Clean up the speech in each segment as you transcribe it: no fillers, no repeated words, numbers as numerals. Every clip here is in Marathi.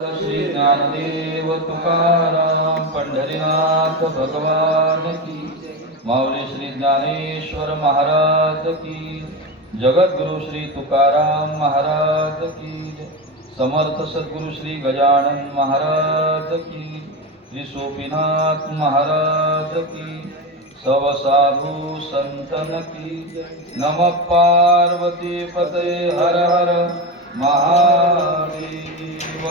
श्री ज्ञानदेव तुकाराम पंढरीनाथ भगवान की, माऊली श्री ज्ञानेश्वर महाराज की, जगद्गुरु श्री तुकाराम महाराज की, समर्थ सद्गुरु श्री गजानन महाराज की, श्री सोपीनाथ महाराज की, सब साधु संतन की। नमः पार्वती पतये हर हर महादेव।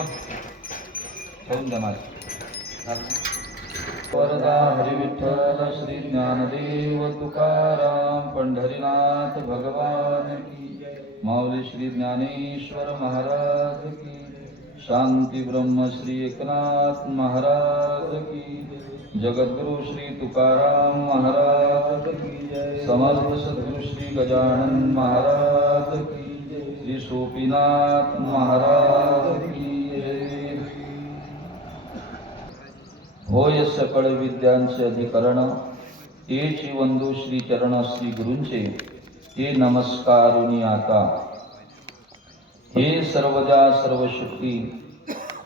वरदा हरी विठ्ठल श्री ज्ञानदेव तुकाराम पंढरीनाथ भगवान की, माऊली श्री ज्ञानेश्वर महाराज की, शांती ब्रह्म श्री एकनाथ महाराज की, जगद्गुरु श्री तुकाराम महाराज की, समर्थ सद्गुरु श्री गजानन महाराज की, श्री सोपीनाथ महाराज की। होय सकळ विद्यांचे अधिकरण, तेची वंदू श्री चरण श्री गुरूंचे, ते नमस्कारुनी आता। हे सर्वजा सर्वशक्ती,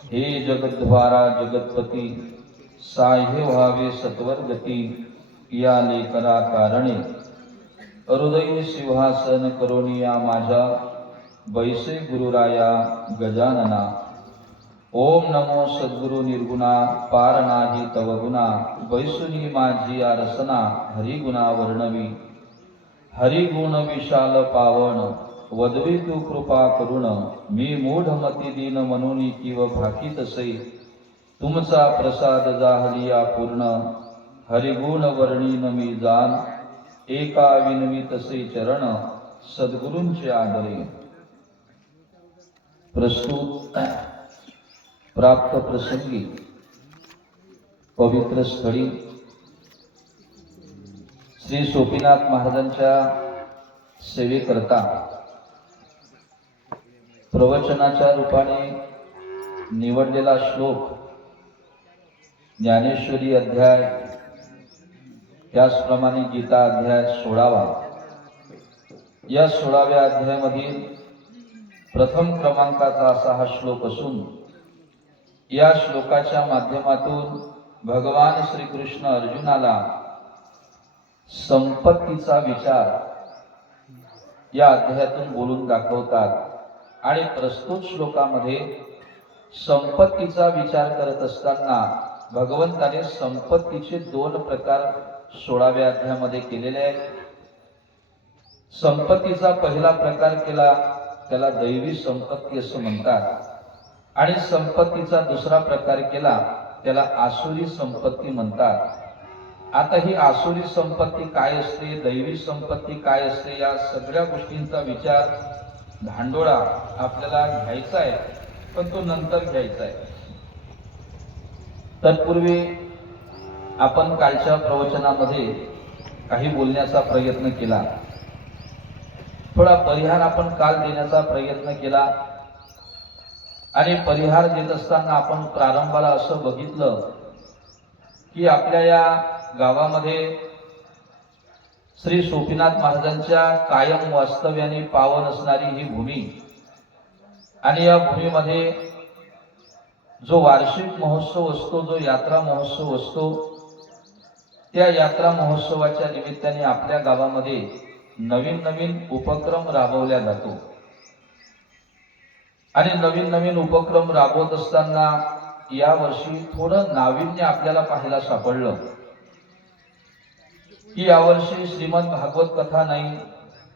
हे जगद्वारा जगतपती, साह्य व्हावे सत्वर गती, या लेकरा कारणे। हृदय सिंहासन करोनिया माझा, बैसे गुरुराया गजानना। ओम नमो सद्गुरु निर्गुणा, पार नाही तव गुणा, बैसुनी माझी आरसना, हरिगुणा वर्णवी। हरिगुण विशाल पावन, वदवी तू कृपा करुण, मी मूढमती दीन मनोनी किव भाकी तसे, तुमचा प्रसाद जाहलिया पूर्ण, हरिगुण वर्णीन मी जान, एका विनवी तसे चरण, सद्गुरूंचे आदरे। प्रस्तुत प्राप्त प्रसंगी पवित्र स्थळी श्री सोपीनाथ महाराजांच्या सेवेकरता प्रवचनाच्या रूपाने निवडलेला श्लोक ज्ञानेश्वरी अध्याय, त्याचप्रमाणे गीता अध्याय 16वा। या 16व्या अध्यायामधील प्रथम क्रमांकाचा असा हा श्लोक असून, या श्लोकाच्या माध्यमातून भगवान श्रीकृष्ण अर्जुनाला संपत्तीचा विचार या अध्यायातून बोलून दाखवतात। आणि प्रस्तुत श्लोकामध्ये संपत्तीचा विचार करत असताना भगवंताने संपत्तीचे 2 प्रकार 16व्या अध्यायामध्ये केलेले आहेत। संपत्तीचा पहिला प्रकार केला, त्याला दैवी संपत्ती असं म्हणतात, आणि संपत्तीचा दुसरा प्रकार केला, त्याला आसुरी संपत्ती म्हणतात। आता ही आसुरी संपत्ती काय असते, दैवी संपत्ती काय असते, या सगळ्या गोष्टींचा विचार धांडोळा आपल्याला घ्यायचा आहे, पण तो नंतर घ्यायचा आहे। तत्पूर्वी आपण कालच्या प्रवचनामध्ये काही बोलण्याचा प्रयत्न केला, थोडा परिहार आपण काल देण्याचा प्रयत्न केला। आणि परिहार देत असताना आपण प्रारंभाला असं बघितलं की आपल्या या गावामध्ये श्री सोपीनाथ महाराजांच्या कायम वास्तव्याने पावन असणारी ही भूमी, आणि या भूमीमध्ये जो वार्षिक महोत्सव असतो, जो यात्रा महोत्सव असतो, त्या यात्रा महोत्सवाच्या निमित्ताने आपल्या गावामध्ये नवीन नवीन उपक्रम राबवल्या जातो। आणि नवीन नवीन उपक्रम राबवत असताना या वर्षी थोडं नाविन्य आपल्याला पाहायला सापडलं की यावर्षी श्रीमद भागवत कथा नाही,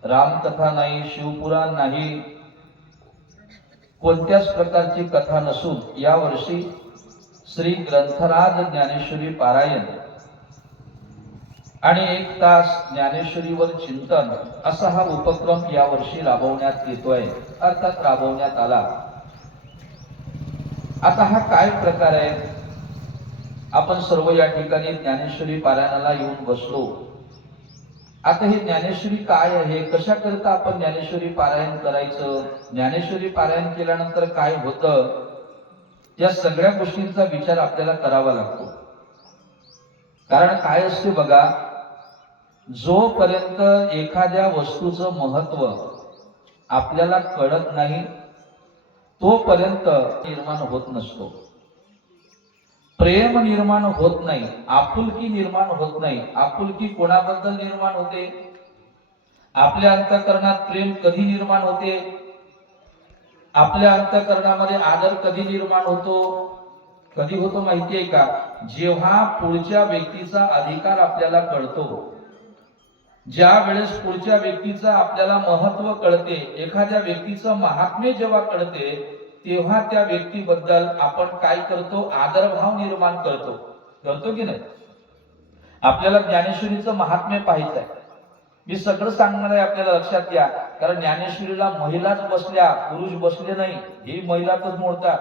रामकथा नाही, शिवपुराण नाही, कोणत्याच प्रकारची कथा नसून यावर्षी श्री ग्रंथराज ज्ञानेश्वरी पारायण आणि 1 तास ज्ञानेश्वरीवर चिंतन असा हा उपक्रम यावर्षी राबवण्यात येतोय, अर्थात राबवण्यात आला। आता हा काय प्रकार आहे? आपण सर्व या ठिकाणी ज्ञानेश्वरी पारायणाला येऊन बसलो। आता ही ज्ञानेश्वरी काय आहे, कशाकरता आपण ज्ञानेश्वरी पारायण करायचं, ज्ञानेश्वरी पारायण केल्यानंतर काय होतं, या सगळ्या गोष्टींचा विचार आपल्याला करावा लागतो। कारण काय असते बघा, जोपर्यंत एखाद्या वस्तूचं महत्व आपल्याला कळत नाही, तोपर्यंत निर्माण होत नसतो. प्रेम निर्माण होत नाही, आपुलकी निर्माण होत नाही. आपुलकी कोणाबद्दल निर्माण होते? आपल्या अंतःकरणात प्रेम कधी निर्माण होते? आपल्या अंतःकरणामध्ये आदर कधी निर्माण होतो? कधी होतो माहितीये का? जेव्हा पुढच्या व्यक्तीचा अधिकार आपल्याला कळतो, ज्या वेळेस पुढच्या व्यक्तीचं आपल्याला महत्व कळते, एखाद्या व्यक्तीचं महात्म्य जेव्हा कळते, तेव्हा त्या व्यक्तीबद्दल आपण काय करतो? आदरभाव निर्माण करतो की नाही? आपल्याला ज्ञानेश्वरीचं महात्म्य पाहायचं आहे. मी सगळं सांगणार आहे, आपल्याला लक्षात घ्या. कारण ज्ञानेश्वरीला महिलाच बसल्या, पुरुष बसले नाही, हे महिलाच मोडतात.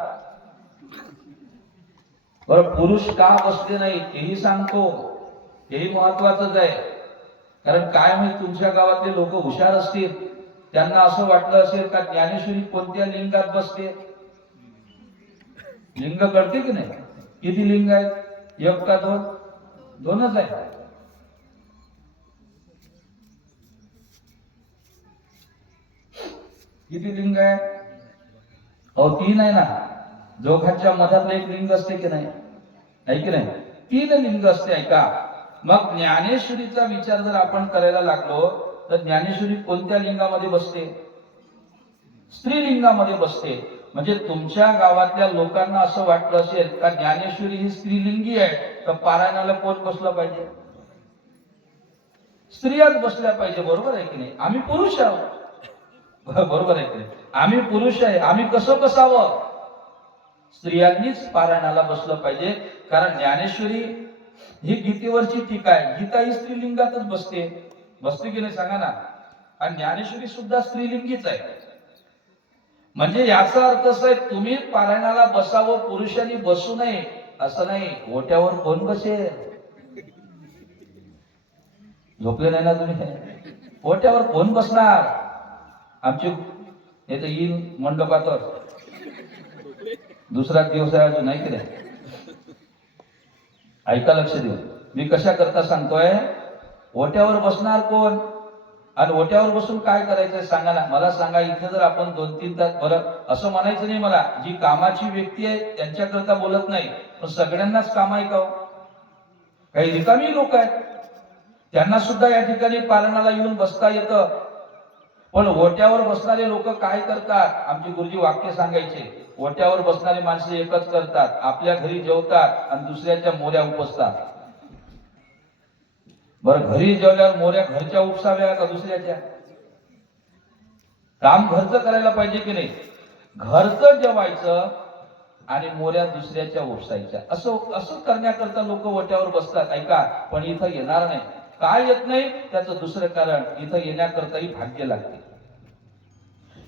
बरं, पुरुष का बसले नाही हेही सांगतो, हेही महत्वाचंच आहे. कारण काय माहित, तुमच्या गावातले लोक हुशार असतील, त्यांना असं वाटलं असेल का ज्ञानेश्वरी कोणत्या लिंगात बसते? लिंग कळते की नाही? किती लिंग आहेत? एक का दोन? दोनच आहे. किती लिंग आहे? अहो, तीन आहे ना. दोघांच्या मधातलं एक लिंग असते की नाही? आहे की नाही? तीन लिंग असते. ऐका, मग ज्ञानेश्वरीचा विचार जर आपण करायला लागलो तर ज्ञानेश्वरी कोणत्या लिंगामध्ये बसते? स्त्रीलिंगामध्ये बसते. म्हणजे तुमच्या गावातल्या लोकांना असं वाटलं असेल का ज्ञानेश्वरी ही स्त्रीलिंगी आहे, तर पारायणाला कोण बसलं पाहिजे? स्त्रियाच बसल्या पाहिजे. बरोबर आहे की नाही? आम्ही पुरुष आहोत. बरोबर आहे की नाही? आम्ही पुरुष आहे, आम्ही कसं बसावं? स्त्रियांनीच पारायणाला बसलं पाहिजे. कारण ज्ञानेश्वरी ही गीतेवरची टीका आहे. गीता ही स्त्रीलिंगातच बसते की नाही? सांगा ना. आणि ज्ञानेश्वरी सुद्धा स्त्रीलिंगीच आहे. म्हणजे याचा अर्थ असा आहे, तुम्ही पारायणाला बसावं, पुरुषांनी बसू नये असं नाही. ओट्यावर कोण बसेल? झोपले नाही ना तुम्ही? ओट्यावर कोण बसणार? आमची येथे येईल मंडपात, दुसरा दिवस आहे अजून, नाही की नाही? ऐका, लक्ष देऊ. मी कशा करता सांगतोय? ओट्यावर बसणार कोण? आणि ओट्यावर बसून काय करायचंय सांगा ना. मला सांगा, इथे जर आपण 2-3 तास, बरं असं म्हणायचं नाही मला, जी कामाची व्यक्ती आहे त्यांच्याकरता बोलत नाही, पण सगळ्यांनाच काम आहे का? काही रिकामी लोक आहेत, त्यांना सुद्धा या ठिकाणी पालनाला येऊन बसता येतं. पण ओट्यावर बसणारे लोक काय करतात? आमचे गुरुजी वाक्य सांगायचे, ओट्यावर बसणारी माणसं एकच करतात, आपल्या घरी जेवतात आणि दुसऱ्याच्या मोऱ्या उपसतात. बरं, घरी जेवल्यावर मोऱ्या घरच्या उपसाव्या का दुसऱ्याच्या? काम घरचं करायला पाहिजे की नाही? घरचं जेवायचं आणि मोऱ्या दुसऱ्याच्या उपसायच्या. असं करण्याकरता लोक ओट्यावर बसतात. ऐका, पण इथं येणार नाही. काय येत नाही? त्याचं दुसरं कारण, इथं येण्याकरताही भाग्य लागते.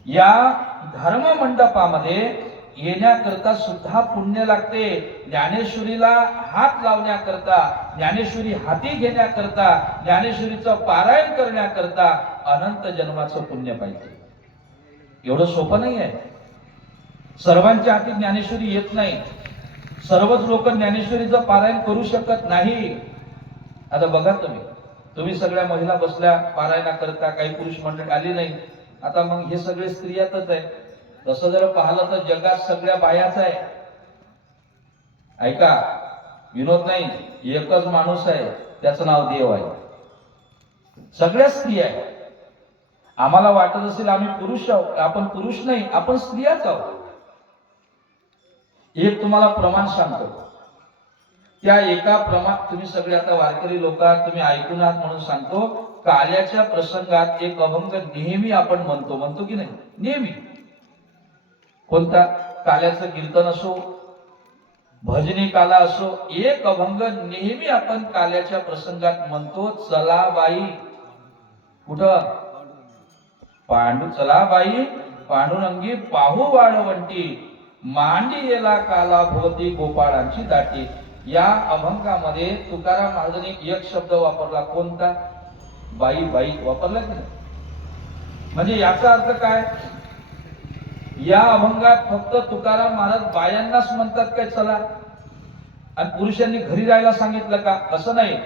या धर्म मंडपामध्ये येण्याकरता सुद्धा पुण्य लागते. ज्ञानेश्वरीला हात लावण्याकरता, ज्ञानेश्वरी हाती घेण्याकरता, ज्ञानेश्वरीचं पारायण करण्याकरता अनंत जन्माचं पुण्य पाहिजे. एवढं सोपं नाही आहे. सर्वांच्या हाती ज्ञानेश्वरी येत नाही. सर्वच लोक ज्ञानेश्वरीचं पारायण करू शकत नाही. आता बघा, तुम्ही सगळ्या महिला बसल्या पारायणाकरता, काही पुरुष मंडळी आली नाही. आता मग हे सगळे स्त्रियातच आहे. तसं जर पाहिलं तर जगात सगळ्या बायाच आहे. ऐका, विनोद नाही, एकच माणूस आहे, त्याचं नाव देव आहे. सगळ्या स्त्रिया आहे. आम्हाला वाटत असेल आम्ही पुरुष आहोत, आपण पुरुष नाही, आपण स्त्रियाच आहोत. एक तुम्हाला प्रमाण सांगतो. त्या एका प्रमाण, तुम्ही सगळे आता वारकरी लोक तुम्ही ऐकून आहात म्हणून सांगतो, कार्याच्या प्रसंगात एक अभंग नेहमी आपण म्हणतो की नाही? नेहमी. कोणता? काल्याचं कीर्तन असो, भजनी काला असो, एक अभंग नेहमी आपण काल्याच्या प्रसंगात म्हणतो. चला बाई, कुठं? चला बाई पांडुरंगी पाहू वाळवंटी, मांडी येला काला भोवती गोपाळांची दाटी. या अभंगामध्ये तुकाराम महाराजांनी एक शब्द वापरला. कोणता? बाई. बाई वापरला की नाही? म्हणजे याचा अर्थ काय? या अभंगात फक्त तुकाराम महाराज बायांनाच म्हणतात काय चला, आणि पुरुषांनी घरी राहायला सांगितलं का? असं नाही.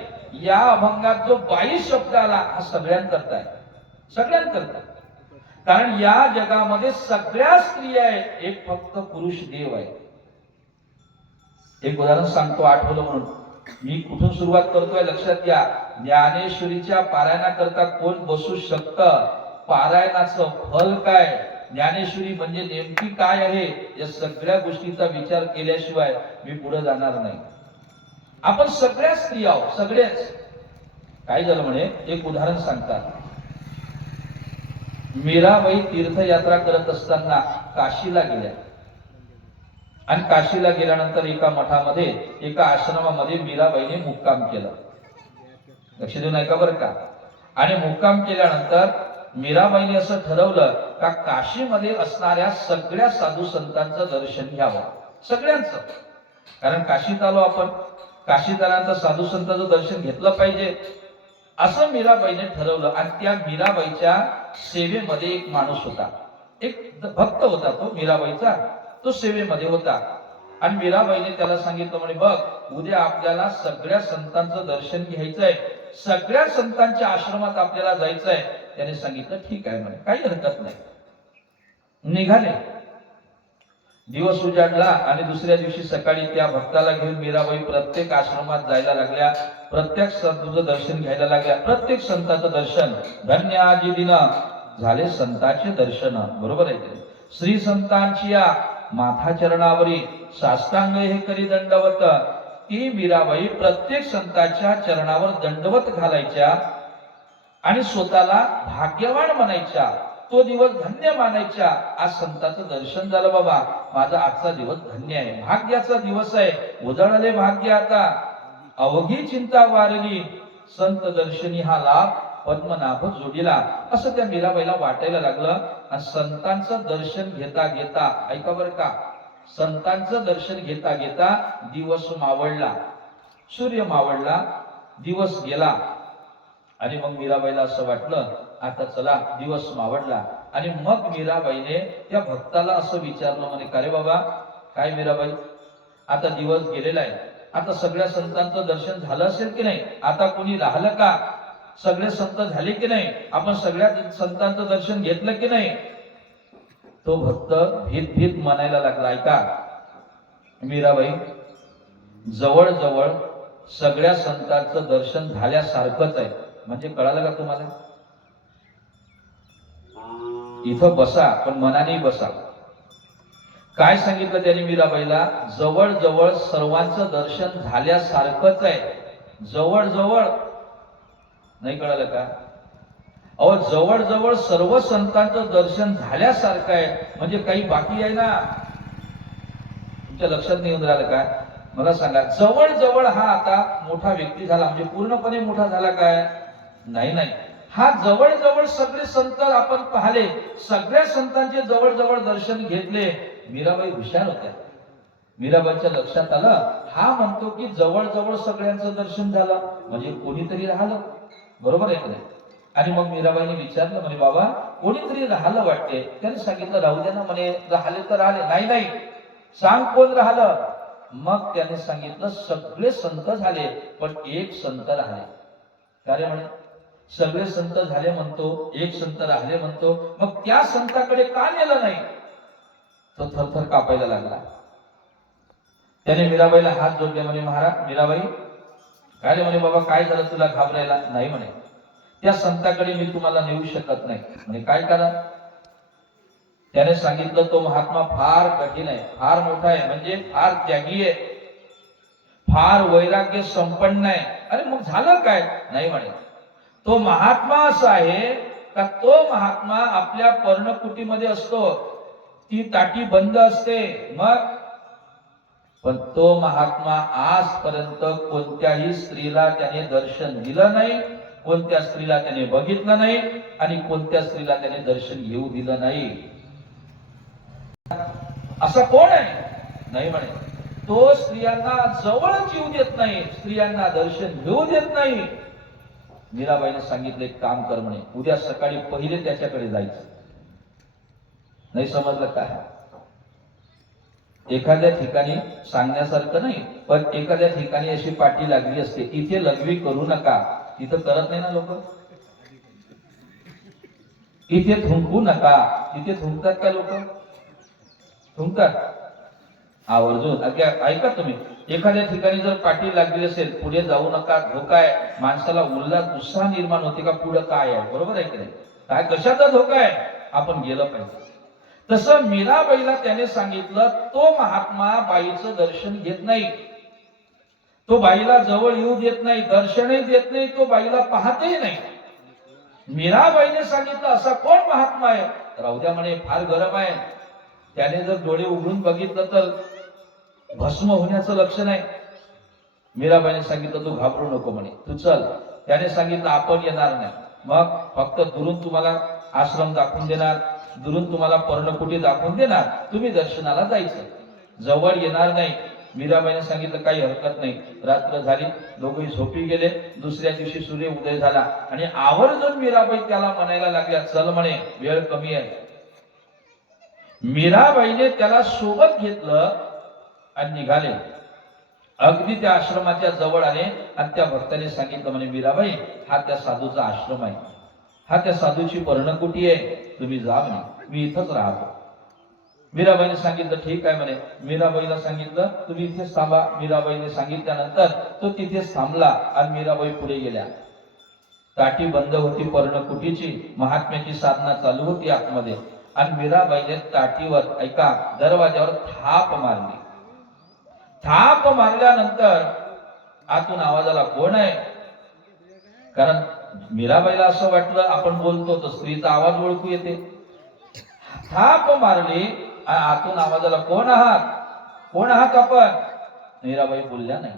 या अभंगात जो बाई शब्द आला हा सगळ्यांकरता आहे, सगळ्यांकरता. कारण या जगामध्ये सगळ्या स्त्रिया आहेत, एक फक्त पुरुष देव आहे. एक उदाहरण सांगतो आठवलं म्हणून. मी कुठून सुरुवात करतोय लक्षात घ्या. ज्ञानेश्वरीच्या पारायणाकरता कोण बसू शकतं? पारायणाचं फल काय, ज्ञानेश्वरी म्हणजे नेमकी काय आहे, या सगळ्या गोष्टीचा विचार केल्याशिवाय मी पुढे जाणार नाही. आपण सगळ्या स्त्री आहोत, सगळेच. काय झालं म्हणे, एक उदाहरण सांगतात. मीराबाई तीर्थयात्रा करत असताना काशीला गेल्या आणि काशीला गेल्यानंतर एका मठामध्ये, एका आश्रमामध्ये मीराबाईने मुक्काम केलं. लक्ष देऊन ऐका बरं का. आणि मुक्काम केल्यानंतर मीराबाईने असं ठरवलं का काशीमध्ये असणाऱ्या सगळ्या साधू संतांचं दर्शन घ्यावं, सगळ्यांचं. कारण काशीत आलो आपण, काशीत आल्यानंतर साधू संतांचं दर्शन घेतलं पाहिजे असं मीराबाईने ठरवलं. आणि त्या मीराबाईच्या सेवेमध्ये एक माणूस होता, एक भक्त होता तो मीराबाईचा, तो सेवेमध्ये होता. आणि मीराबाईने त्याला सांगितलं म्हणे, बघ उद्या आपल्याला सगळ्या संतांचं दर्शन घ्यायचंय, सगळ्या संतांच्या आश्रमात आपल्याला जायचंय. त्याने सांगितलं ठीक आहे म्हणे, काही हरकत नाही. निघाले. दिवस उजाडला आणि दुसऱ्या दिवशी सकाळी त्या भक्ताला घेऊन मीराबाई प्रत्येक आश्रमात जायला लागल्या, प्रत्येक संतांचं दर्शन घ्यायला लागल्या. प्रत्येक संतांचं दर्शन, धन्य आजी दिन झाले संतांचे दर्शन. बरोबर आहे ते. श्री संतांची या माथा चरणावरी साष्टांग हे करी दंडवत. ती मीराबाई प्रत्येक संतांच्या चरणावर दंडवत घालायच्या आणि स्वतःला भाग्यवान म्हणायच्या. तो दिवस धन्य मानायच्या. आज संतांचं दर्शन झालं बाबा, माझा आजचा दिवस धन्य आहे, भाग्याचा दिवस आहे. उजळले भाग्य आता, अवघी चिंता वारली, संत दर्शनी हा लाभ पद्मनाभ जोडीला. असं त्या मीराबाईला वाटायला लागलं. आणि संतांचं दर्शन घेता घेता, ऐका बरं का, संतांचं दर्शन घेता घेता दिवस मावळला, सूर्य मावळला, दिवस गेला. आणि मग मीराबाईला असं वाटलं आता चला दिवस मावळला. आणि मग मीराबाईने त्या भक्ताला असं विचारलं म्हणे, का रे बाबा, काय मीराबाई, आता दिवस गेलेला आहे, आता सगळ्या संतांचं दर्शन झालं असेल की नाही, आता कोणी राहिलं का, सगळे संत झाले की नाही, आपण सगळ्या संतांचं दर्शन घेतलं की नाही. तो भक्त भीत भीत म्हणायला लागला, ऐका मीराबाई, जवळजवळ सगळ्या संतांचं दर्शन झाल्यासारखंच आहे. म्हणजे कळालं का तुम्हाला? इथं बसा पण मनाने बसा. काय सांगितलं त्यांनी मीराबाईला? जवळजवळ सर्वांचं दर्शन झाल्यासारखंच आहे. जवळजवळ, नाही कळालं का? अहो जवळजवळ सर्व संतांचं दर्शन झाल्यासारखं आहे म्हणजे काही बाकी आहे ना. तुमच्या लक्षात नाही येऊन राहिलं का? मला सांगा, जवळजवळ हा आता मोठा व्यक्ती झाला म्हणजे पूर्णपणे मोठा झाला काय? नाही नाही, हा जवळजवळ सगळे संत आपण पाहिले, सगळ्या संतांचे जवळजवळ दर्शन घेतले. मीराबाई हुशार होत्या. मीराबाईच्या लक्षात आलं, हा म्हणतो की जवळजवळ सगळ्यांचं दर्शन झालं म्हणजे कोणीतरी राहिलं. बरोबर आहे की नाही? आणि मग मीराबाईने विचारलं म्हणे, बाबा कोणीतरी राहिलं वाटते. त्याने सांगितलं राहू द्या ना म्हणे, राहिले तर राहिले. नाही नाही, सांग कोण राहिलं. मग त्याने सांगितलं सगळे संत झाले पण एक संत राहिले. काय म्हणे? सगळे संत झाले म्हणतो, एक संत राहिले म्हणतो, मग त्या संताकडे का नेलं नाही? तो थरथर कापायला लागला. त्याने मीराबाईला हात जोडले म्हणे, महाराज मीराबाई काय म्हणे, बाबा काय झालं तुला घाबरायला? नाही म्हणे, त्या संताकडे मी तुम्हाला नेऊ शकत नाही. म्हणजे काय करा? त्याने सांगितलं तो महात्मा फार कठीण आहे, फार मोठा आहे, म्हणजे फार त्यागी आहे, फार वैराग्य संपन्न आहे. अरे मग झालं काय? नाही म्हणे, तो महात्मा असा आहे का तो महात्मा आपल्या पर्णकुटीमध्ये असतो, ती ताटी बंद असते, मग पण तो महात्मा आजपर्यंत कोणत्याही स्त्रीला त्याने दर्शन दिलं नाही, कोणत्या स्त्रीला त्याने बघितलं नाही आणि कोणत्या स्त्रीला त्याने दर्शन घेऊ दिलं नाही. असं कोण आहे? नाही म्हणे, तो स्त्रियांना जवळच येऊ देत नाही, स्त्रियांना दर्शन घेऊ देत नाही. मीराबाईने सांगितलं एक काम कर म्हणे, उद्या सकाळी पहिले त्याच्याकडे जायचं. नाही समजलं काय? एखाद्या ठिकाणी सांगण्यासारखं नाही, पण एखाद्या ठिकाणी अशी पाठी लागली असते, इथे लघवी करू नका, तिथं करत नाही ना लोक. इथे थुंकू नका. इथे थुंकतात का लोक? थुंकतात आवर्जून. ऐका तुम्ही, एखाद्या ठिकाणी जर पाठी लागली असेल, पुढे जाऊ नका, धोका आहे, माणसाला उल्हास उत्साह निर्माण होते का पुढे काय आहे, बरोबर आहे की नाही? काय कशाचा धोका आहे, आपण गेलं पाहिजे. तसं मीराबाईला त्याने सांगितलं, तो महात्मा बाईचं दर्शन घेत नाही, तो बाईला जवळ येऊ देत नाही, दर्शनही देत नाही, तो बाईला पाहतही नाही. मीराबाईने सांगितलं, असा कोण महात्मा आहे? राहू द्या म्हणे, फार गरम आहे. त्याने जर डोळे उघडून बघितलं तर भस्म होण्याचं लक्षण आहे. मीराबाईने सांगितलं, तू घाबरू नको म्हणे, तू चल. त्याने सांगितलं, आपण येणार नाही. मग फक्त दुरून तुम्हाला आश्रम दाखवून देणार, दुरून तुम्हाला पर्णकुटी दाखवून देणार, तुम्ही दर्शनाला जायचं, जवळ येणार नाही. मीराबाईने सांगितलं, काही हरकत नाही. रात्र झाली, दोघंही झोपी गेले. दुसऱ्या दिवशी सूर्य उदय झाला आणि आवर्जून मीराबाई त्याला म्हणायला लागल्या, चल म्हणे, वेळ कमी आहे. मीराबाईने त्याला सोबत घेतलं आणि निघाले. अगदी त्या आश्रमाच्या जवळ आले आणि त्या भक्ताने सांगितलं, म्हणे, मीराबाई, हा त्या साधूचा आश्रम आहे, हा त्या साधूची पर्णकुटी आहे, तुम्ही जा म्हणे, मी इथंच राहतो. मीराबाईने सांगितलं, ठीक आहे म्हणे. मीराबाईला सांगितलं, तुम्ही इथेच थांबा. मीराबाईने सांगितल्यानंतर तो तिथेच थांबला आणि मीराबाई पुढे गेल्या. ताटी बंद होती पर्णकुटीची, महात्म्याची साधना चालू होती आतमध्ये. आणि मीराबाईने ताटीवर, ऐका, दरवाजावर थाप मारली. थाप मारल्यानंतर आतून आवाज आला, कोण आहे? कारण मीराबाईला असं वाटलं, आपण बोलतो तर स्त्रीचा आवाज ओळखू येते. थाप मारली आणि आतून आवाज आला, कोण आहात, कोण आहात आपण? मीराबाई बोलल्या नाही.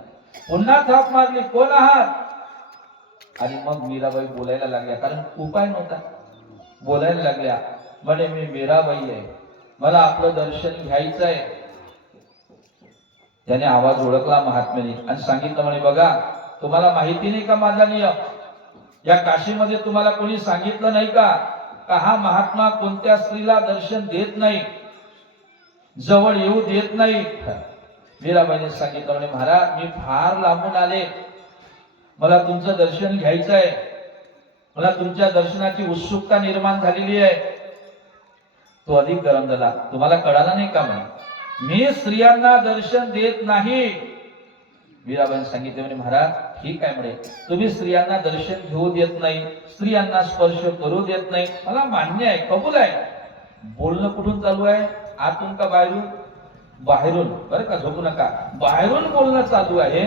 पुन्हा थाप मारली, कोण आहात? आणि मग मीराबाई बोलायला लागल्या, कारण उपाय नव्हता. बोलायला लागल्या, म्हणे, मी मीराबाई आहे, मला आपलं दर्शन घ्यायचं आहे. त्याने आवाज ओळखला महात्म्याने आणि सांगितलं, म्हणे, बघा, तुम्हाला माहिती नाही का माझा नियम? या काशीमध्ये तुम्हाला कोणी सांगितलं नाही का हा महात्मा कोणत्या स्त्रीला दर्शन देत नाही, जवळ येऊ देत नाही? मीराबाईने सांगितलं, म्हणे, महाराज, मी फार लांबून आले, मला तुमचं दर्शन घ्यायचं आहे, मला तुमच्या दर्शनाची उत्सुकता निर्माण झालेली आहे. तो अधिक गरम झाला, तुम्हाला कळालं नाही का म्हणे, मी स्त्रियांना दर्शन देत नाही. मीराबाईने सांगितले, म्हणे, महाराज, ठीक आहे म्हणे, तुम्ही स्त्रियांना दर्शन घेऊ देत नाही, स्त्रियांना स्पर्श करू देत नाही, मला मान्य आहे, कबूल आहे. बोलणं कुठून चालू आहे, आतून का बाहेरून? बाहेरून, बरं का, झोपू नका, बाहेरून बोलणं चालू आहे.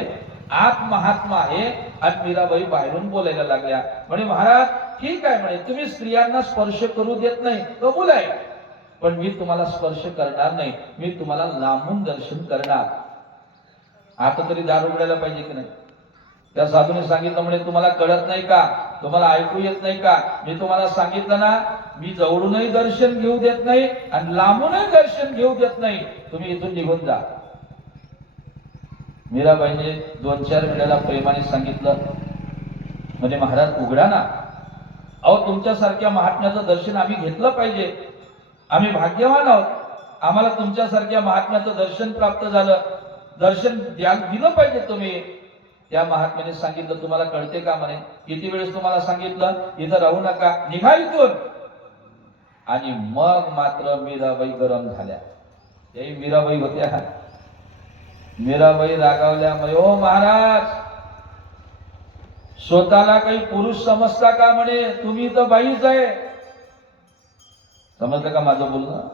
आत महात्मा आहे आणि मीराबाई बाहेरून बोलायला लागल्या. म्हणे, महाराज, ठीक आहे म्हणे, तुम्ही स्त्रियांना स्पर्श करू देत नाही, कबूल आहे, पण मी तुम्हाला स्पर्श करणार नाही, मी तुम्हाला लांबून दर्शन करणार. आता तरी दार उघडायला पाहिजे की नाही? त्या साधूने सांगितलं, म्हणे, तुम्हाला कळत नाही का, तुम्हाला ऐकू येत नाही का? मी तुम्हाला सांगितलं ना, मी जवळूनही दर्शन घेऊ देत नाही आणि लांबूनही दर्शन घेऊ देत नाही, तुम्ही इथून निघून जा. मीराबाईने 2-4 वेळेला प्रेमाने सांगितलं, म्हणजे, महाराज, उघडा ना, अहो, तुमच्यासारख्या महात्म्याचं दर्शन आम्ही घेतलं पाहिजे, आम्ही भाग्यवान आहोत, आम्हाला तुमच्यासारख्या महात्म्याचं दर्शन प्राप्त झालं, दर्शन दिलं पाहिजे तुम्ही. त्या महात्म्याने सांगितलं, तुम्हाला कळते का म्हणे, किती वेळेस तुम्हाला सांगितलं, इथं राहू नका, निघा इथून. आणि मग मात्र मीराबाई गरम झाल्या. त्याही मीराबाई होत्या. मीराबाई रागावल्या, म्हणे, ओ महाराज, स्वतःला काही पुरुष समजता का म्हणे, तुम्ही तर बाईच आहे. समजलं का माझं बोलणं?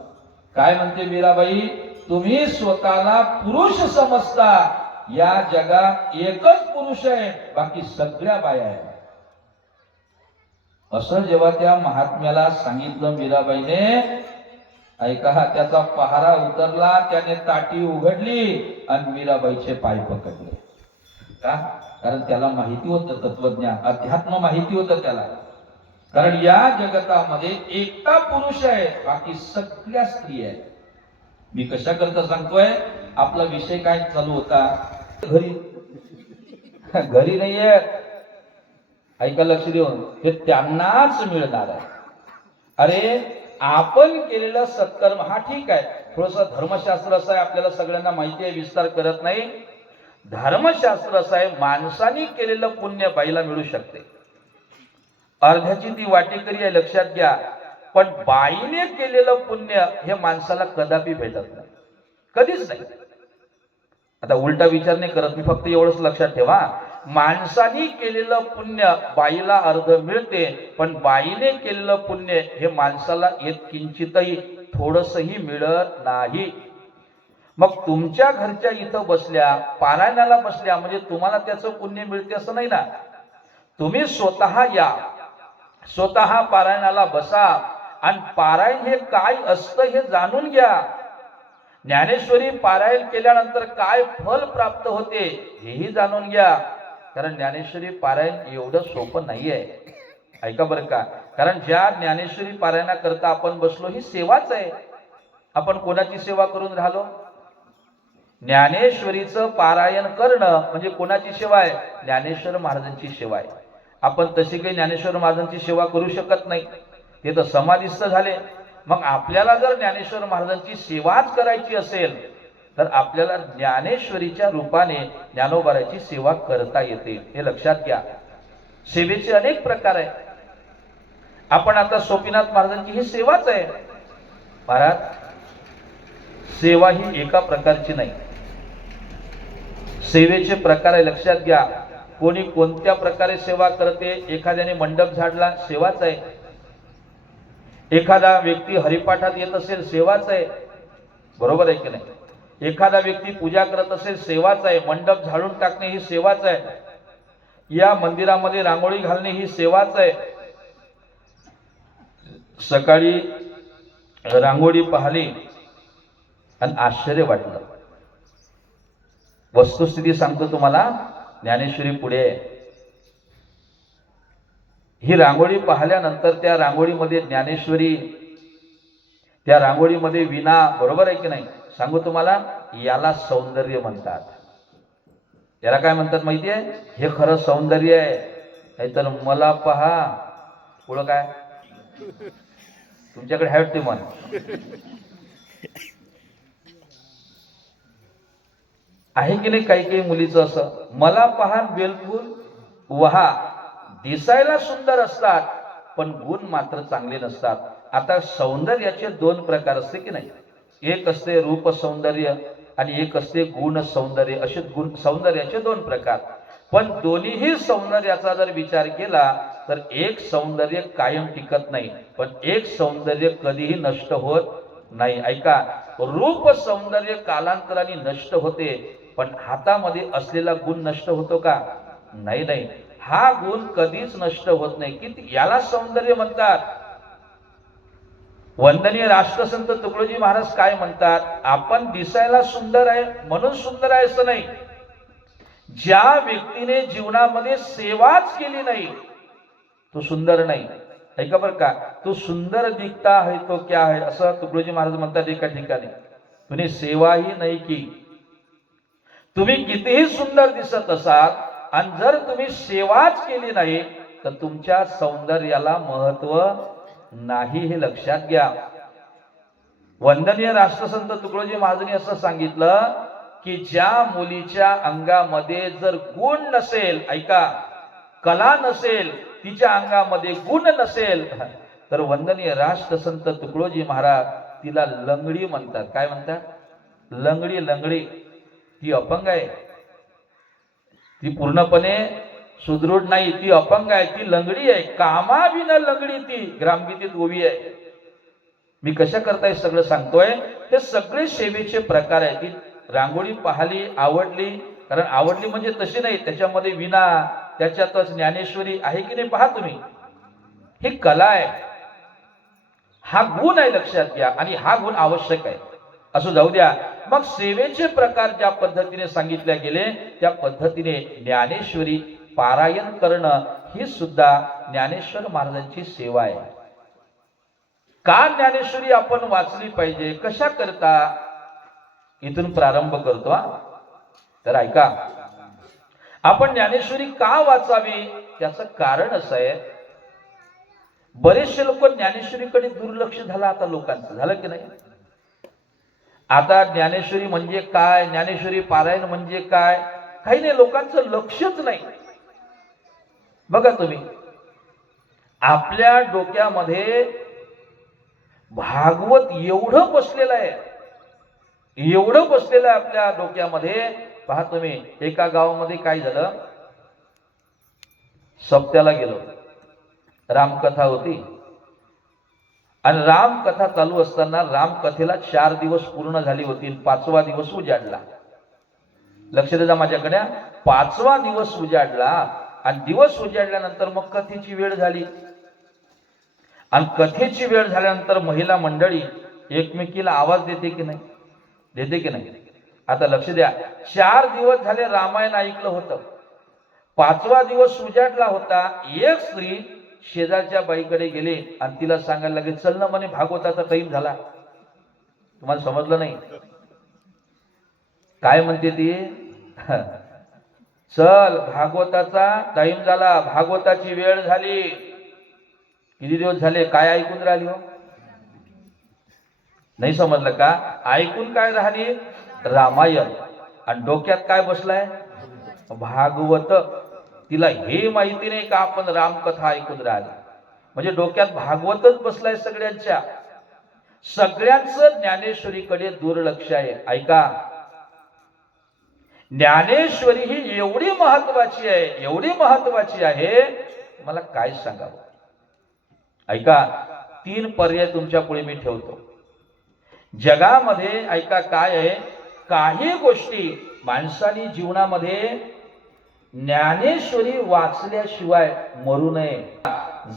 काय म्हणते मीराबाई, तुम्ही स्वतःला पुरुष समजता, या जगात एकच पुरुष आहे, बाकी सगळ्या बाया आहेत. असं जेव्हा त्या महात्म्याला सांगितलं मीराबाईने, ऐका, त्याचा पहारा उतरला, त्याने ताटी उघडली आणि मीराबाईचे पाय पकडले. का? कारण त्याला माहिती होतं तत्वज्ञान, अध्यात्म माहिती होतं त्याला. कारण या जगतामध्ये एकटा पुरुष आहे, बाकी सगळ्या स्त्री आहेत. मी कशा करता सांगतोय, आपला विषय काय चालू होता, घरी नाहीये, ऐका, लक्ष देऊन, हे त्यांनाच मिळणार आहे. अरे, आपण केलेलं सत्कर्म, हा ठीक आहे, थोडस धर्मशास्त्र असं आहे, आपल्याला सगळ्यांना माहिती आहे, विस्तार करत नाही. धर्मशास्त्र असं आहे, माणसाने केलेलं पुण्य बाईला मिळू शकते. अर्ध्याची ती वाटेकरी आहे, लक्षात घ्या. पण बाईने केलेलं पुण्य हे माणसाला कदापि भेटत नाही, कधीच नाही. आता उलटा विचार नाही करत मी, फक्त एवढंच लक्षात ठेवा, माणसाने केलेलं पुण्य बाईला अर्ध मिळते, पण बाईने केलेलं पुण्य हे माणसाला एक किंचितही थोडसही मिळत नाही. मग तुमच्या घरच्या इथं बसल्या पारायणाला बसल्या म्हणजे तुम्हाला त्याचं पुण्य मिळते असं नाही ना. तुम्ही स्वतः या, स्वतः पारायणाला बसा आणि पारायण हे काय असतं हे जाणून घ्या. ज्ञानेश्वरी पारायण केल्यानंतर काय फल प्राप्त होते हेही जाणून घ्या. कारण ज्ञानेश्वरी पारायण एवढं सोपं नाहीये, ऐका बरं का. कारण ज्या ज्ञानेश्वरी पारायणाकरता आपण बसलो ही सेवाच आहे. आपण कोणाची सेवा करून राहिलो? ज्ञानेश्वरीचं पारायण करणं म्हणजे कोणाची सेवा आहे? ज्ञानेश्वर महाराजांची सेवा आहे. आपण तशी काही ज्ञानेश्वर महाराजांची सेवा करू शकत नाही, ते तर समाधीस्थ झाले. मग आपल्याला जर ज्ञानेश्वर महाराजांची सेवाच करायची असेल तर आपल्याला ज्ञानेश्वरीच्या रूपाने ज्ञानोबाची सेवा करता येते, हे लक्षात घ्या. सेवेचे अनेक प्रकार आहेत. आपण आता सोपीनाथ महाराजांची ही सेवाच आहे. महाराज, सेवा ही एका प्रकारची नाही, सेवेचे प्रकार आहे, लक्षात घ्या. कोणी कोणत्या प्रकारे सेवा करते? एखाद्याने मंडप झाडला, सेवाच आहे. एखादा व्यक्ती हरिपाठात येत असेल, सेवाच आहे, बरोबर आहे की नाही? एखादा व्यक्ती पूजा करत असेल, सेवाच आहे. मंडप झाडून टाकणे ही सेवाच आहे. या मंदिरामध्ये रांगोळी घालणे ही सेवाच आहे. सकाळी रांगोळी पाहिली आणि आश्चर्य वाटलं. वस्तुस्थिती सांगतो तुम्हाला, ज्ञानेश्वरी पुढे आहे. ही रांगोळी पाहिल्यानंतर त्या रांगोळीमध्ये ज्ञानेश्वरी, त्या रांगोळीमध्ये विना, बरोबर आहे की नाही? सांगू तुम्हाला, याला सौंदर्य म्हणतात. याला काय म्हणतात माहिती आहे? हे खरं सौंदर्य आहे. नाहीतर मला पहा, पुढं काय तुमच्याकडे आहे ते मन. आहे की नाही काही काही मुलीचं असं, मला पहा बेलफूल वहा, दिसायला सुंदर असतात पण गुण मात्र चांगले नसतात. आता सौंदर्याचे दोन प्रकार असते की नाही? एक असते रूप सौंदर्य आणि एक असते गुण सौंदर्य, असे गुण सौंदर्याचे दोन प्रकार. पण दोन्हीही सौंदर्याचा जर विचार केला तर एक सौंदर्य कायम टिकत नाही, पण एक सौंदर्य कधीही नष्ट होत नाही. ऐका, रूप सौंदर्य कालांतराने नष्ट होते, पण हातामध्ये असलेला गुण नष्ट होतो का? नाही नाही, हा गुण कधीच नष्ट होत नाही. की याला सौंदर्य म्हणतात. वंदनीय राष्ट्रसंत तुकडोजी महाराज काय म्हणतात? आपण दिसायला सुंदर आहे म्हणून सुंदर आहे असं नाही. ज्या व्यक्तीने जीवनामध्ये सेवाच केली नाही तो सुंदर नाही. ऐका बरं का, तो सुंदर दिखता है तो क्या है, असं तुकडोजी महाराज म्हणतात एका ठिकाणी. तुम्ही सेवाही नाही की, तुम्ही कितीही सुंदर दिसत असाल आणि जर तुम्ही सेवाच केली नाही तर तुमच्या सौंदर्याला महत्व नाही, हे लक्षात घ्या. वंदनीय राष्ट्रसंत तुकडोजी महाराजांनी असं सांगितलं की ज्या मुलीच्या अंगामध्ये जर गुण नसेल, ऐका, कला नसेल, तिच्या अंगामध्ये गुण नसेल, तर वंदनीय राष्ट्रसंत तुकडोजी महाराज तिला लंगडी म्हणतात. काय म्हणतात? लंगडी. लंगडी ती अपंग आहे, ती पूर्णपणे सुदृढ नाही, ती अपंग आहे, ती लंगडी आहे. कामाविना लंगडी ती ग्रामगीतेत ओवी आहे. मी कशा करताय सगळं सांगतोय, ते सगळे सेवेचे प्रकार आहेत. ती रांगोळी पाहिली, आवडली, कारण आवडली म्हणजे तशी नाही, त्याच्यामध्ये विना, त्याच्यातच ज्ञानेश्वरी आहे की नाही पहा तुम्ही. ही कला आहे, हा गुण आहे, लक्षात घ्या. आणि हा गुण आवश्यक आहे. असं जाऊ द्या. मग सेवेचे प्रकार ज्या पद्धतीने सांगितले गेले त्या पद्धतीने ज्ञानेश्वरी पारायण करणं ही सुद्धा ज्ञानेश्वर महाराजांची सेवा आहे. का ज्ञानेश्वरी आपण वाचली पाहिजे? कशा करता? इथून प्रारंभ करतो. तर ऐका, आपण ज्ञानेश्वरी का वाचावी त्याचं कारण असं आहे, बरेचसे लोक ज्ञानेश्वरीकडे दुर्लक्ष झालं आता लोकांचं, झालं की नाही? आता ज्ञानेश्वरी म्हणजे काय, ज्ञानेश्वरी पारायण म्हणजे काय, काही नाही, लोकांचं लक्षच नाही. बघा तुम्ही, आपल्या डोक्यामध्ये भागवत एवढं बसलेलं आहे, एवढं बसलेलं आहे आपल्या डोक्यामध्ये. पहा तुम्ही, एका गावामध्ये काय झालं, सप्त्याला गेलो, रामकथा होती आणि रामकथा चालू असताना रामकथेला 4 दिवस पूर्ण झाली होती, 5वा दिवस उजाडला. लक्ष द्या माझ्याकडे, 5वा दिवस उजाडला आणि दिवस उजाडल्यानंतर मग कथेची वेळ झाली. आणि कथेची वेळ झाल्यानंतर महिला मंडळी एकमेकीला आवाज देते की नाही, देते की नाही. आता लक्ष द्या, 4 दिवस झाले रामायण ऐकलं होतं, 5वा दिवस उजाडला होता. एक स्त्री शेजारच्या बाईकडे गेली आणि तिला सांगायला लागेल, चल ना म्हणे, भागवताचा टाइम झाला. तुम्हाला समजलं नाही काय म्हणते ती? चल, भागवताचा टाइम झाला, भागवताची वेळ झाली. किती दिवस झाले काय ऐकून राहिली हो? नाही समजलं का? ऐकून काय राहिली? रामायण. आणि डोक्यात काय बसलाय? भागवत. तिला हे माहिती नाही का आपण रामकथा ऐकून राहिली. म्हणजे डोक्यात भागवतच बसलाय सगळ्यांच्या. सगळ्यांचं ज्ञानेश्वरीकडे दुर्लक्ष आहे. ऐका, ज्ञानेश्वरी ही एवढी महत्वाची आहे, एवढी महत्वाची आहे, मला काय सांगावं. ऐका, 3 पर्याय तुमच्या पुढे मी ठेवतो. जगामध्ये ऐका काय आहे, काही गोष्टी माणसाने जीवनामध्ये ज्ञानेश्वरी वाचल्याशिवाय मरू नये.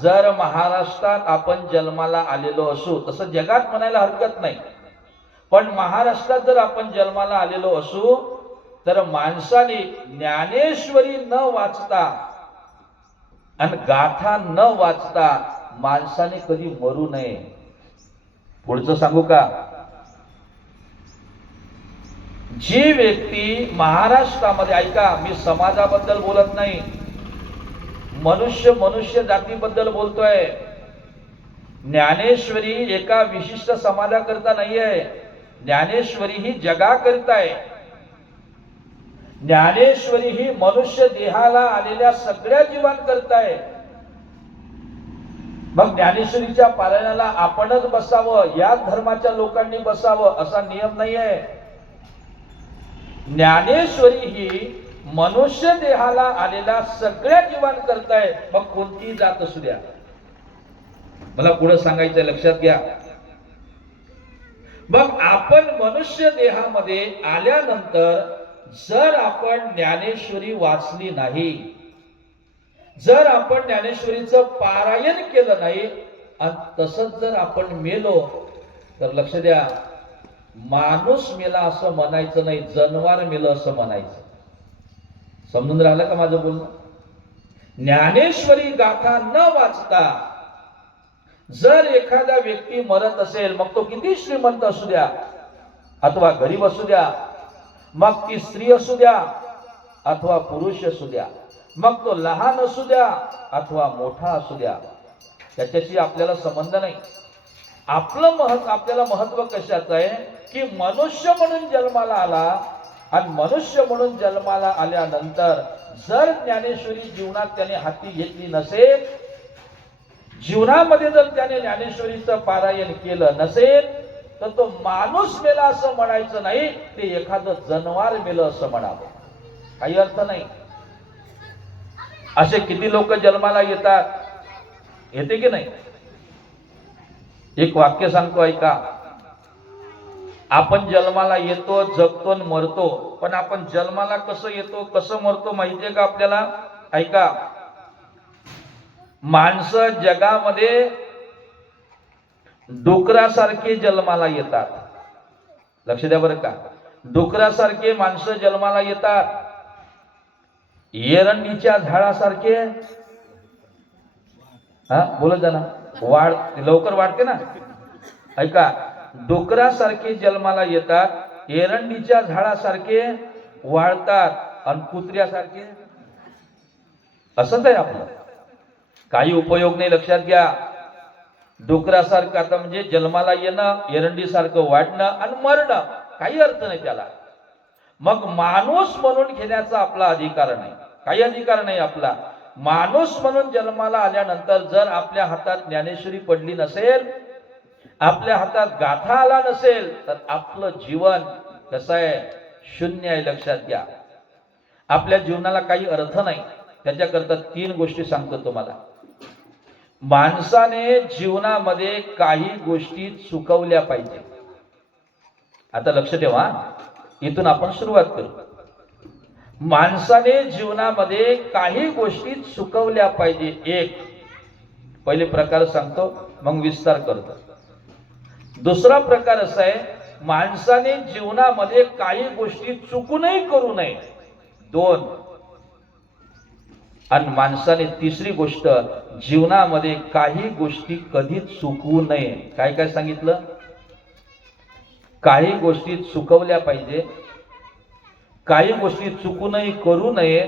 जर महाराष्ट्रात आपण जन्माला आलेलो असू, तसं जगात म्हणायला हरकत नाही, पण महाराष्ट्रात जर आपण जन्माला आलेलो असू तर माणसाने ज्ञानेश्वरी न वाचता आणि गाथा न वाचता माणसाने कधी मरू नये. पुढचं सांगू का? जी व्यक्ती महाराष्ट्रामध्ये, ऐका, मी समाजाबद्दल बोलत नाही, मनुष्य जातीबद्दल बोलतोय. ज्ञानेश्वरी एका विशिष्ट समाजाकरता नाही आहे, ज्ञानेश्वरी ही जगाकरता आहे. ज्ञानेश्वरी ही मनुष्य देहाला आलेल्या सगळ्या जीवांकरता आहे. मग ज्ञानेश्वरीच्या पारायणाला आपणच बसावं, याच धर्माच्या लोकांनी बसावं असा नियम नाही आहे. ज्ञानेश्वरी ही मनुष्य देहाला आलेल्या सगळ्या जीवांकरता आहे, मग कोणतीही जात असू द्या. मला पुढे सांगायचं, लक्षात घ्या. मग आपण मनुष्य देहामध्ये आल्यानंतर जर आपण ज्ञानेश्वरी वाचली नाही, जर आपण ज्ञानेश्वरीचं पारायण केलं नाही आणि तसंच जर आपण मेलो तर लक्ष द्या, माणूस मेला असं म्हणायचं नाही, जनावर मेलं असं म्हणायचं. समजून राहिलं का माझं बोलणं? ज्ञानेश्वरी गाथा न वाचता जर एखादा व्यक्ती मरत असेल, मग तो किती श्रीमंत असू द्या अथवा गरीब असू द्या, मग ती स्त्री असू द्या अथवा पुरुष असू द्या, मग तो लहान असू द्या अथवा मोठा असू द्या, त्याच्याशी आपल्याला संबंध नाही. आपल्याला महत्व कशाचं आहे की मनुष्य म्हणून जन्माला आला आणि मनुष्य म्हणून जन्माला आल्यानंतर जर ज्ञानेश्वरी जीवनात त्याने हाती घेतली नसेल, जीवनामध्ये जर त्याने ज्ञानेश्वरीचं पारायण केलं नसेल, तर तो माणूस मेला असं म्हणायचं नाही, ते एखादं जनावर मेलं असं म्हणावं. काही अर्थ नाही. असे किती लोक जन्माला येतात, येते की नाही? एक वाक्य सांगतो, ऐका. आपण जन्माला येतो, जगतो आणि मरतो, पण आपण जन्माला कसं येतो, कसं मरतो माहितीये का आपल्याला? ऐका, माणसं जगामध्ये डुकरासारखे जन्माला येतात. लक्ष द्या बरं का, डुकरासारखे माणसं जन्माला येतात. एरंडीच्या झाडासारखे, हा बोलत जा ना, वाढ लवकर वाढते ना. ऐका, डुकरासारखे जन्माला येतात, एरंडीच्या झाडासारखे वाढतात आणि कुत्र्यासारखे. असंच आहे आपलं, काही उपयोग नाही. लक्षात घ्या, डुकरासारखं आता म्हणजे जन्माला येणं, एरंडीसारखं वाढणं आणि मरणं, काही अर्थ नाही त्याला. मग माणूस म्हणून घेण्याचा आपला अधिकार नाही, काही अधिकार नाही आपला. माणूस म्हणून जन्माला आल्यानंतर जर आपल्या हातात ज्ञानेश्वरी पडली नसेल आपल्या हातात गाथा आला नसेल तर आपलं जीवन कसं आहे, शून्य आहे. लक्षात घ्या, आपल्या जीवनाला काही अर्थ नाही. त्याच्याकरता 3 गोष्टी सांगतो तुम्हाला. माणसाने जीवनामध्ये काही गोष्टी चुकवल्या पाहिजे. आता लक्ष ठेवा, इथून आपण सुरुवात करू. माणसाने जीवनामध्ये काही गोष्टी चुकवल्या पाहिजे. एक पहिले प्रकार सांगतो, मग विस्तार करतो. दुसरा प्रकार असा आहे, माणसाने जीवनामध्ये काही गोष्टी चुकूनही करू नये. 2. आणि माणसाने तिसरी गोष्ट, जीवनामध्ये काही गोष्टी कधी चुकवू नये. काय काय सांगितलं? काही गोष्टी चुकवल्या पाहिजे, काही गोष्टी चुकूनही करू नये,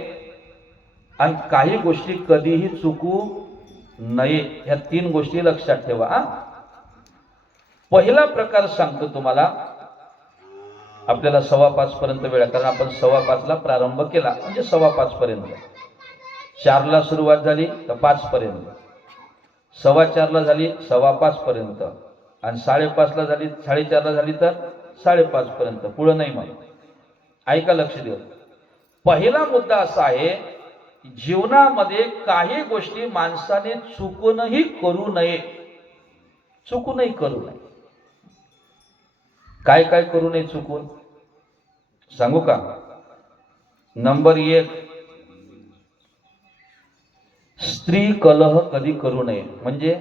आणि काही गोष्टी कधीही चुकू नये. ह्या 3 गोष्टी लक्षात ठेवा. पहिला प्रकार सांगतो तुम्हाला. आपल्याला 5:15 पर्यंत वेळ आहे, कारण आपण 5:15 ला प्रारंभ केला, म्हणजे 5:15 पर्यंत. 4 ला सुरुवात झाली तर 5 पर्यंत, 4:15 ला झाली 5:15 पर्यंत, आणि 5:30 ला झाली, 4:30 ला झाली तर 5:30 पर्यंत. पुढे नाही. मग ऐका, लक्ष देऊ. पहिला मुद्दा असा आहे, जीवनामध्ये काही गोष्टी माणसाने चुकूनही करू नये. चुकूनही करू नये. काय काय करू नये चुकून, सांगू का? नंबर 1, स्त्री कलह कधी करू नये. म्हणजे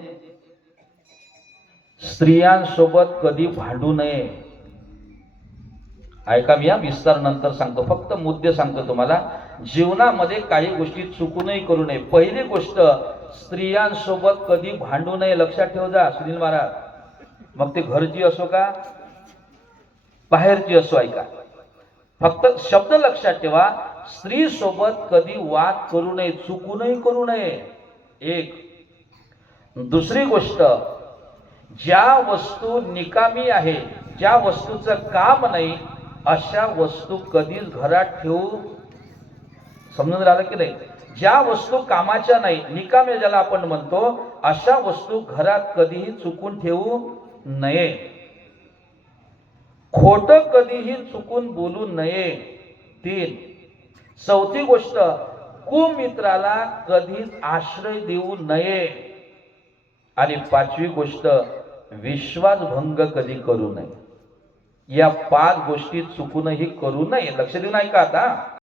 स्त्रियांसोबत कधी भांडू नये. ऐका, मी या विस्तार नंतर सांगतो, फक्त मुद्दे सांगतो तुम्हाला. जीवनामध्ये काही गोष्टी चुकूनही करू नये. पहिली गोष्ट, स्त्रियांसोबत कधी भांडू नये. लक्षात ठेव जा सुनील महाराज, मग ते घरची असो का बाहेरची असो. ऐका, फक्त शब्द लक्षात ठेवा. स्त्री सोबत कधी वाद करू नये, चुकूनही करू नये. एक. दुसरी गोष्ट, ज्या वस्तू निकामी आहे, ज्या वस्तूचं काम नाही, अशा वस्तू कधीच घरात ठेवू. समजून राहिलं की नाही? ज्या वस्तू कामाच्या नाही, निकामी ज्याला आपण म्हणतो, अशा वस्तू घरात कधीही चुकून ठेवू नये. खोटं कधीही चुकून बोलू नये. 3. चौथी गोष्ट, कुमित्राला कधीच आश्रय देऊ नये. आणि 5वी गोष्ट, विश्वासभंग कधी करू नये. या 5 गोष्टी चुकूनही करू नये. लक्ष देऊन ऐका आता.